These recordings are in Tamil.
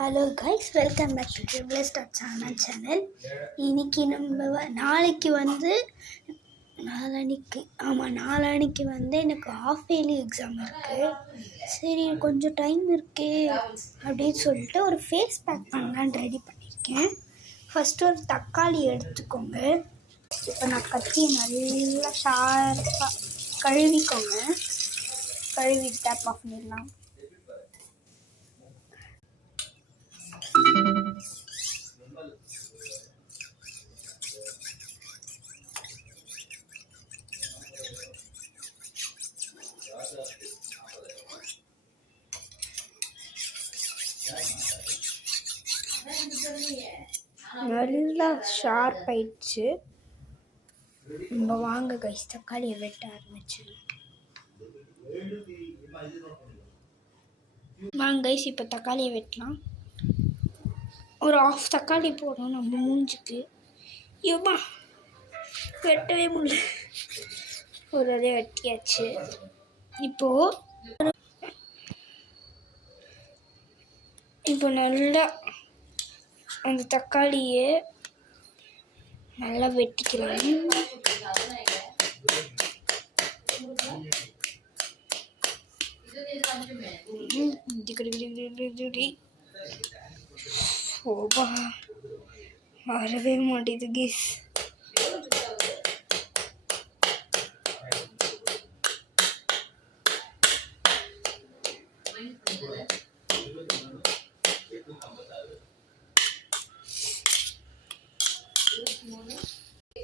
Hello guys, welcome back to Triples channel. இன்னைக்கு நம்ம நாளைக்கு எனக்கு ஹாஃப் இயர்லி எக்ஸாம் இருக்குது. சரி, கொஞ்சம் டைம் இருக்கே அப்படின்னு சொல்லிட்டு ஒரு ஃபேஸ் பேக் பண்ணலான்னு ரெடி பண்ணியிருக்கேன். ஃபஸ்ட்டு ஒரு தக்காளி எடுத்துக்கோங்க. இப்போ நான் கத்தியை நல்லா ஷார்ப்பாக கழுவிக்கோங்க. கழுவி டேப் ஆஃப் பண்ணிடலாம். நல்லா ஷார்ப் ஆயிடுச்சு. நம்ம வாங்க கைஸ் தக்காளியை வெட்ட ஆரம்பிச்சு. வாங்க கைஸ், இப்போ தக்காளியை வெட்டலாம். ஒரு ஆஃப் தக்காளி போடுறோம் நம்ம மூஞ்சுக்கு. ஏமா வெட்டவே முடியல. ஒரு அதே வெட்டியாச்சு. இப்போ நல்லா அந்த தக்காளியை நல்லா வெட்டிக்கலாம். வரவே மாட்டேது கேஸ்.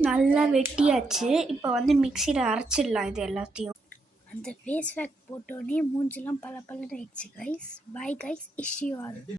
நல்லா வெட்டியாச்சு. இப்போ மிக்சியில் அரைச்சிடலாம் இது எல்லாத்தையும். அந்த ஃபேஸ் பேக் போட்டோடனே மூஞ்செல்லாம் பல ஆயிடுச்சு guys. Bye guys, issue all.